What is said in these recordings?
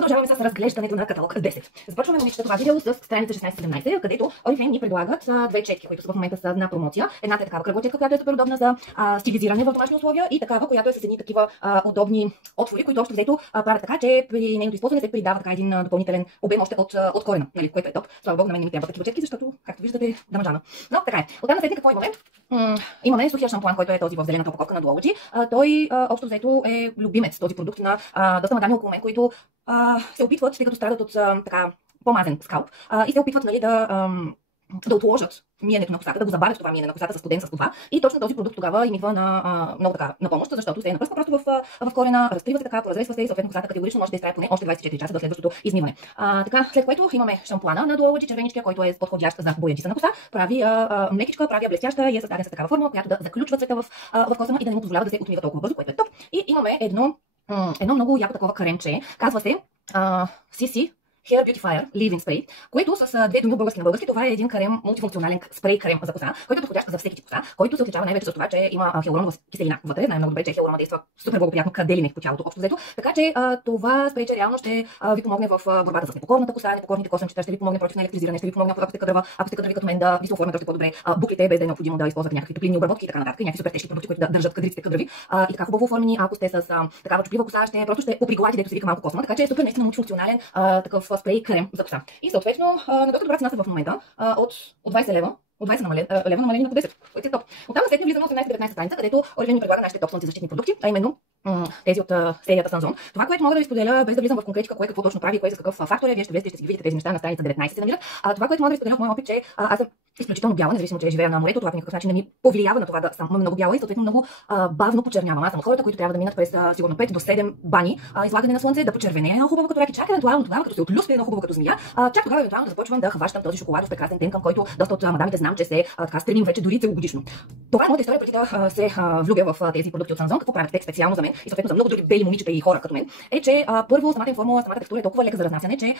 Продължаваме с разглеждането на каталог 10. Започваме момичета това видео с страница 16-17, където Oriflame ни предлагат две четки, които са в момента са на промоция. Едната е такава кръгла четка, която е супер удобна за стилизиране в домашни условия, и такава, която е с едни такива удобни отвори, които общо взето правят така, че при нейното използване се придава така един допълнителен обем още от корена, нали, което е топ. Слава Богу, на мен не ми трябва такива четки, защото, както виждате, дамаджана. Но така е. Оттам насетне какво имаме? Имаме сухия шампуан, който е този в зелената опаковка на Duology. Той общо взето е любимец, този продукт, на доста мадами около мен, които се опитват, тъй като страдат от така по-мазен скалп, и се опитват, нали, да отложат миенето на косата, да го забавят това миене на косата с студен с това. И точно този продукт тогава им идва много така на помощ, защото се е напръсква просто в корена, разкрива се така, поразресва се и съответно косата категорично може да изтрае поне още 24 часа до следващото измиване. Така, след което имаме шампуана на Duology, червеничкия, който е подходящ за боядица на коса, прави мекичка, прави блестяща и е създаден с такава форма, която да заключва цвета в косама и да не му позволява да се отмива толкова бързо, което е топ. И имаме едно много яко такова кремче, казва се CC Hair Beautifier Leave-In Spray, което с две думи български на български, това е един крем, мултифункционален спрей крем за коса, който е подходящ за всеки тип коса, който се отличава най-вече с това, че има хиалуронова киселина вътре. Знаем много добре, че хиалурона действа супер благоприятно къде ли не по тялото общо взето. Така че това спрейче реално ще ви помогне в борбата с непокорната коса, непокорните косъмчета, ще ви помогне против на електризиране, ще ви помогне ако сте кадърва, ако сте кадърви като мен, да ви се оформят още по-добре буклите, без да е необходимо да използвате някакви топлинни обработки и така нататък, някакви супер тежки продукти, които да държат кадриците кадърви. И така хубаво оформени, ако сте с такава чуплива коса, ще оприголати, дето се вика малко косма, така че е супер наистина мултифункционален такъв спрей крем за коса. И съответно на доста добра цена са в момента от 20 лева. От 20 лева намалени на по 10, което е топ. Оттам след влизаме в 18-19 страница, където Oriflame ни предлага нашите топ слънцезащитни продукти, а именно тези от серията Sunzone. Това, което мога да ви споделя, без да влизам в конкретика, кое какво точно прави, кое с какъв фактор е, вие ще влезете и ще си ги видите тези неща на страница 19 се намират. Това, което мога да ви споделя в моя опит, че аз съм изключително бяла, независимо, че живея на морето, това по никакъв начин не ми повлиява на това да съм много бяла и съответно много бавно почернявам. Аз съм от хората, които трябва да минат през сигурно 5 до 7 бани, излагане на слънце, да почервенее едно хубаво като рак и чак евентуално тогава, като се отлюспи едно хубаво като змия, чак тогава евентуално да започвам да хващам този шоколадов прекрасен ден, към който доста от мадамите знам, че се така стремим вече дори целогодишно. Това е моята история преди да се влюбя в тези продукти от Sunzone. Какво правят те специално за мен и съответно за много други бели момичета и хора като мен, е, че първо самата им формула, самата текстура е толкова лека за разнасяне, че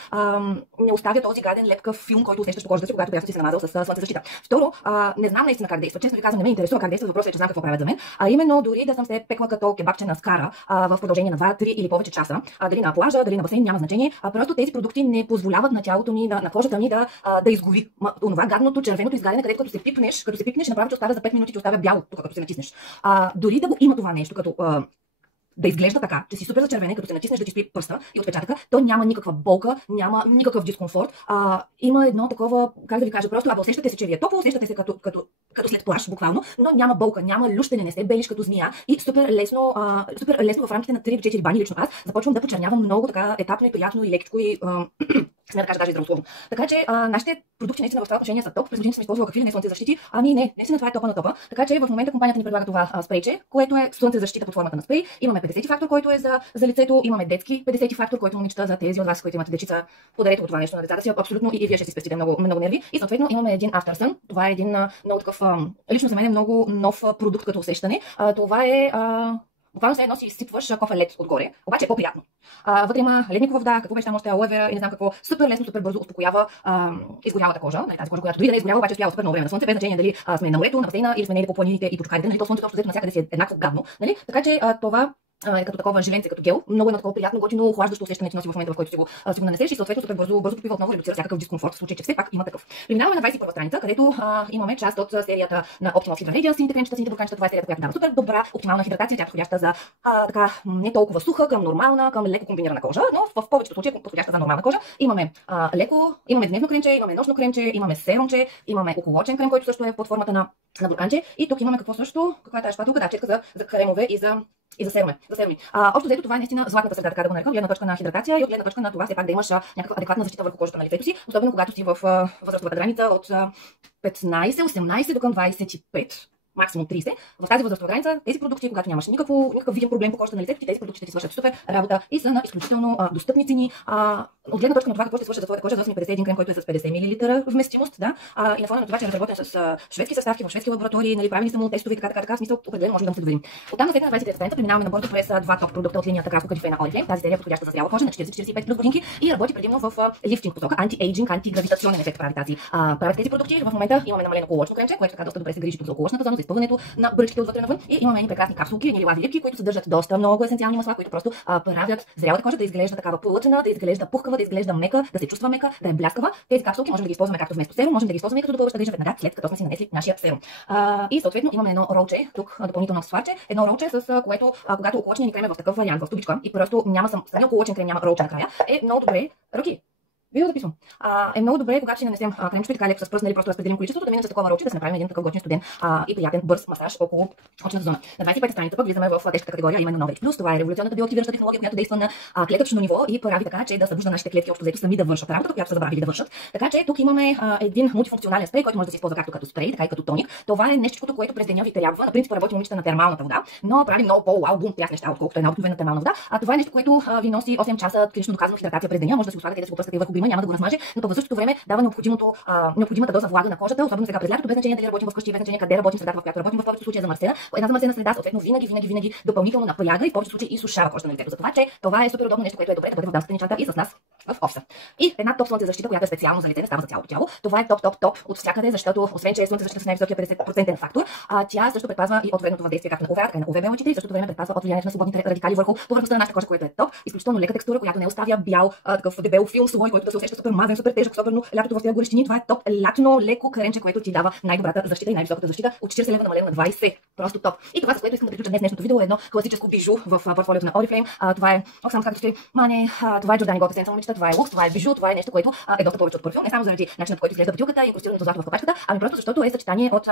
не оставя този гаден лепкав филм, който усещаш по кожата си, когато си се намазал с слънцезащита. Второ, не знам наистина как действа. Честно ви казвам, не ме интересува как действа, въпросът е, че знам какво правят за мен. Именно дори да съм се пекла като кебабче на скара в продължение на 2, 3 или повече часа, дали на плажа, дали на басейн, няма значение. Просто тези продукти не позволяват на тялото ми, на кожата ми да изгови онова гадното червеното изгаряне, където като се пипнеш, направо че остава за 5 минути, че оставя бяло, тук като се натиснеш. Дори да го има това нещо, като да изглежда така, че си супер зачервене, като се натиснеш да ти спи пръста и отпечатъка, то няма никаква болка, няма никакъв дискомфорт. Има едно такова, как да ви кажа, просто усещате се, че ви е топло, усещате се като след плаж, буквално, но няма болка, няма лющене, не се белиш като змия и супер лесно в рамките на 3 до 4 бани, лично аз започвам да почернявам много така етапно и приятно и лекичко и смея да кажа даже здравословно. Така че нашите продукти наистина в това отношение са топ. През години съм използвала какви ли не слънцезащити. Не, наистина това е топа на топа. Така че в момента компанията ни предлага това спрейче, което е слънцезащита под формата на спрей. Имаме 50 фактор, който е за лицето, имаме детски 50 фактор, който момичета за тези от вас, които имате дечица, подарете това нещо на децата си, абсолютно и вие ще си спестите много нерви. И съответно имаме един After Sun. Това е един много такъв, лично за мен е много нов продукт като усещане. Това е буквално се едно си изсипваш кофе лед отгоре, обаче е по-приятно. Вътре има ледникова вода, какво беше там още алоеве и не знам какво, супер лесно, супер бързо успокоява изгорялата кожа, нали, тази кожа, която дори да не изгорява, обаче стоява супер много време на слънце, без значение дали сме на морето, на басейна или сме нели по планините и по чукарите, нали, то слънцето общо взето навсякъде си е еднакво гадно, нали? Така че това като такова жиленце, като гел, много такова приятно, готино, охлаждащо усещане, че носи в момента, в който си го нанесеш и съответно супер бързо попива отново, редуцира всякакъв дискомфорт, в случай, че все пак има такъв. Преминаваме на 21 страница, където имаме част от серията на Optimal Hydra Radiance, сините кремчета, сините бурканчета. Това е серията, която дава супер добра оптимална хидратация, тя е подходяща за така не толкова суха, към нормална, към леко комбинирана кожа, но в повечето случаи е подходяща за нормална кожа. Имаме имаме дневно кремче, имаме нощно кремче, имаме серумче, имаме околочен крем, който също е под формата на бурканче. И тук имаме какво също, каква е тази шпателка, четка за кремове и за серуми. Общо взето това е наистина златната среда, така да го нарекам, гледна точка на хидратация и от гледна точка на това все пак да имаш някаква адекватна защита върху кожата на лицето си, особено когато си в възрастовата граница от 15-18 до към 25. Максимум 30. В тази възрастова граница тези продукти, когато нямаш никакъв видим проблем по кожата на лицето, тези продукти ще ти свършат супер работа и са на изключително достъпни цени. От гледна точка на това какво ще свършат за твоята кожа, 851 крем, който е с 50 мл вместимост, да, и на фона на това, че е разработен с шведски съставки в шведски лаборатории, нали, правени са му тестове и така, смисъл определено може да му се доверим. Оттам на 23 страница преминаваме набързо през два топ продукта от линията Краско кадифе на Oriflame. Тази серия е подходяща за зряла кожа на 40-45 плюс годинки и работи предимно в лифтинг посока, антиейджинг, антигравитационен ефект прави тези продукти. В момента имаме намалено околочно кремче, което така доста добре се грижи за околочната зона, за изпълнението на бръчките отвътре навън. И имаме едни прекрасни капсулки, едни ливави липки, които съдържат доста много есенциални масла, които просто правят зрялата кожа да изглежда такава полъчена, да изглежда пухкава, да изглежда мека, да се чувства мека, да е бляскава. Тези капсулки можем да ги използваме както вместо серум, можем да ги използваме като допълваща грижа веднага след като сме си нанесли нашия серум. И съответно имаме едно ролче, тук допълнително аксесуарче, едно ролче, с което когато околочния ни крем е в такъв вариант, в тубичка и просто няма самия околочен крем, няма ролче накрая, е много добре. Ръки. Вие записвам. Е много добре, когато си нанесем кремчето и така леко с пръст, нали, просто разпределим количеството, да минем с такова ролче, да се направим един такъв готин студен и приятен бърз масаж около очната зона. На 25-та страница пък влизаме в тежката категория, именно Нович Плюс. Това е революционната биоактивираща технология, която действа на клетъчно ниво и прави така, че да събужда нашите клетки общо взето сами да вършат работа, която са забравили да вършат. Така че тук имаме един мултифункционален спрей, който може да се използва както като спрей, така и като тоник. Това е нещо, което през деня ви трябва. На принцип работи момичета на термалната вода, но прави много по-вау бум тях неща, отколкото една обикновена термална вода. Това е нещо, което ви носи 8 часа клинично доказана хидратация през деня. Може да си го слагате и да си го пръскате върху грима, няма да го размаже, но в същото време дава необходимата доза влага на кожата, особено сега през лятото, без значение дали работим вкъщи, без значение къде работим, средата, в която работим, в повечето случаи е замърсена. Една замърсена среда, съответно, винаги допълнително напряга и в повечето случаи изсушава кожата на лицето. Затова, че това е супер удобно нещо, което е добре да бъде в дамската ни чанта и с нас в офиса. И една топ слънце защита, която е специално за лице, не става за цялото тяло. Това е топ от всякъде, защото освен че слънце защита с най-високия 50% фактор, тя също предпазва и от вредното въздействие както на UV, така и на UVB лъчите и същото време предпазва от влиянието на свободните радикали върху повърхността на нашата кожа, което е топ. Изключително лека текстура, която не оставя бял, такъв дебел филм слой, който да се усеща супер мазен, супер тежък, особено лятото в тези горещини. Това е топ лятно леко кренче, което ти дава най-добрата защита и най-високата защита от 40 лева намалено на 20. Просто топ. И това, с което искам да приключа днешното видео, е едно класическо бижу в портфолиото на Oriflame. Това е, само както стои, това е Giordani Gold Essential момичета, това е лукс, това е бижу, това е нещо, което е доста повече от парфюм, не само заради начинът, по който изглежда бутилката и инкрустираното злато в капачката, ами просто защото е съчетание от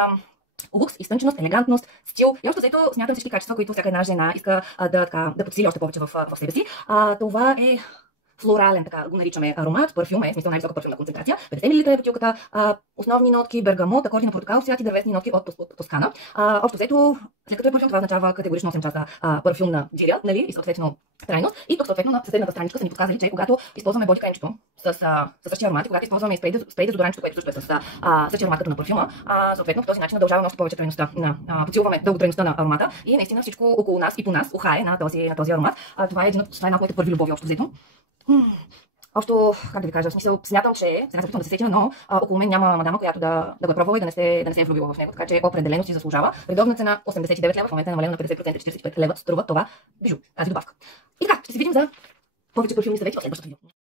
лукс, изтънченост, елегантност, стил и още взето смятам всички качества, които всяка една жена иска да подсили още повече в себе си. Това е флорален, така го наричаме аромат, парфюм е, в смисъл най-висока парфюмна концентрация, 50 мл е бутилката, основни нотки, бергамот, акорди на портокал, цвят и дървесни нотки от Тоскана. Общо взето, след като е парфюм, това означава категорично 8 часа парфюмна джиля, нали, и съответно трайност. И тук съответно на съседната страничка са ни подсказали, че когато използваме боди кремчето с същия аромат, когато използваме спрей дезодорантчето, което също е с същия аромат като на парфюма, съответно по този начин удължаваме още повече трайността подсилваме дълготрайността на аромата и наистина всичко около нас и по нас ухае на този аромат. Това е една от моите първи любови общо взето. Общо, как да ви кажа, в смисъл, смятам, че, сега се опитвам да се сетя, но около мен няма мадама, която да го е пробвала и да не се е влюбила в него, така че определено си заслужава. Редовна цена 89 лева, в момента е намалена на 50%, 45 лева струва това бижу, тази добавка. И така, ще се видим за повече парфюмни съвети в следващото видео.